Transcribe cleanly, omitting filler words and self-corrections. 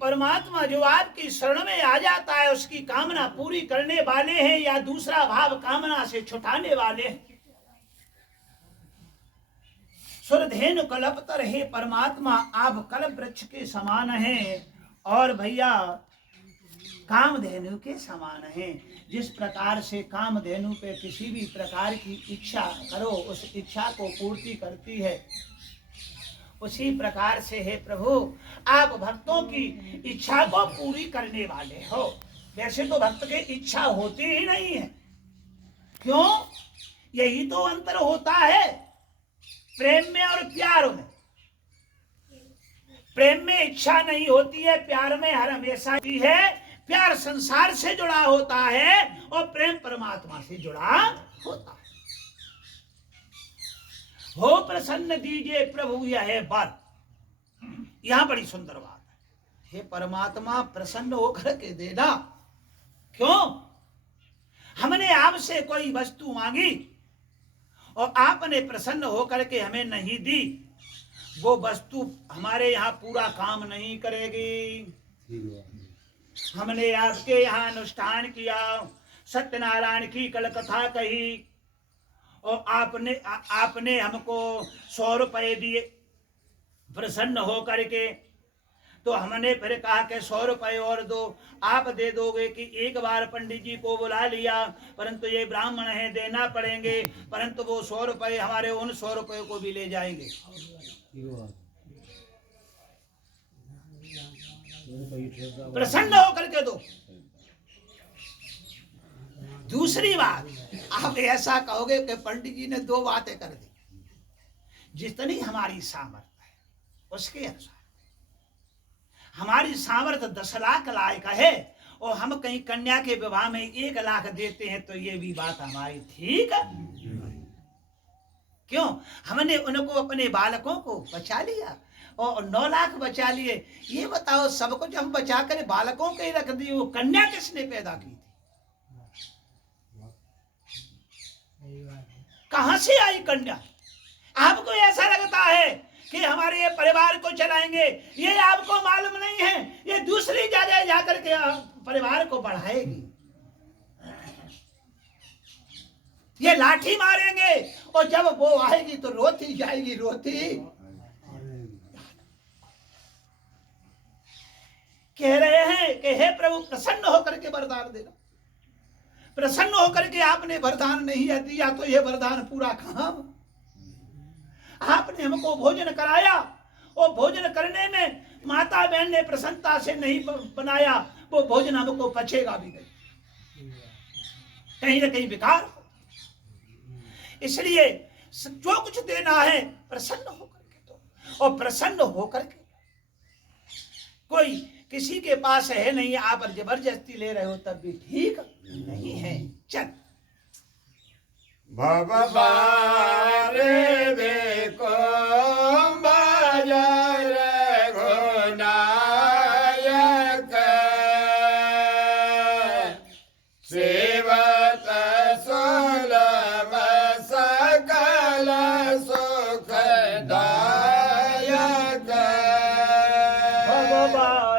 परमात्मा जो आपकी शरण में आ जाता है उसकी कामना पूरी करने वाले हैं या दूसरा भाव कामना से छुटाने वाले हैं। सुरधेनु कल्पतर हे परमात्मा आप कल्प वृक्ष के समान हैं और भैया कामधेनु के समान हैं। जिस प्रकार से कामधेनु पे किसी भी प्रकार की इच्छा करो उस इच्छा को पूर्ति करती है, उसी प्रकार से हे प्रभु आप भक्तों की इच्छा को पूरी करने वाले हो। वैसे तो भक्त की इच्छा होती ही नहीं है, क्यों? यही तो अंतर होता है प्रेम में और प्यार में। प्रेम में इच्छा नहीं होती है, प्यार में हर हमेशा होती है। प्यार संसार से जुड़ा होता है और प्रेम परमात्मा से जुड़ा होता है। हो प्रसन्न दीजिए प्रभु यह वर। यहां बड़ी सुंदर बात है, हे परमात्मा प्रसन्न होकर के देना। क्यों? हमने आपसे कोई वस्तु मांगी और आपने प्रसन्न होकर के हमें नहीं दी, वो वस्तु हमारे यहाँ पूरा काम नहीं करेगी। हमने आपके यहाँ अनुष्ठान किया, सत्यनारायण की कलकथा कही और आपने हमको 100 रुपए दिए प्रसन्न हो करके, तो हमने फिर कहा कि 100 रुपए और दो। आप दे दोगे कि एक बार पंडित जी को बुला लिया, परंतु ये ब्राह्मण है देना पड़ेंगे, परंतु वो 100 रुपए हमारे उन 100 रुपए को भी ले जाएंगे। प्रसन्न होकर के दो। दूसरी बात, आप ऐसा कहोगे कि पंडित जी ने 2 बातें कर दी, जितनी हमारी सामर्थ्य है उसके अनुसार। हमारी सामर्थ्य 10 लाख लायक है और हम कहीं कन्या के विवाह में 1 लाख देते हैं, तो ये भी बात हमारी ठीक है। क्यों? हमने उनको अपने बालकों को बचा लिया और 9 लाख बचा लिए। ये बताओ, सब कुछ हम बचा कर बालकों के ही रख दिए, वो कन्या किसने पैदा की थी? कहां से आई कन्या? आपको ऐसा लगता है कि हमारे ये परिवार को चलाएंगे, ये आपको मालूम नहीं है ये दूसरी जगह जाकर के परिवार को बढ़ाएगी। ये लाठी मारेंगे और जब वो आएगी तो रोती जाएगी, रोती। कह रहे हैं कि हे प्रभु प्रसन्न होकर के वरदान देना। प्रसन्न होकर के आपने वरदान नहीं दिया तो ये वरदान पूरा कहां? आपने हमको भोजन कराया और भोजन करने में माता बहन ने प्रसन्नता से नहीं बनाया, वो भोजन हमको पचेगा भी नहीं, कहीं ना कहीं बेकार। इसलिए जो कुछ देना है प्रसन्न होकर के दो। और प्रसन्न होकर के, कोई किसी के पास है नहीं, आप जबरदस्ती ले रहे हो तब भी ठीक नहीं है। चल भगवान देखो बाजार घोनायक सेवत सुलभ सकल सुखदायक। भगवान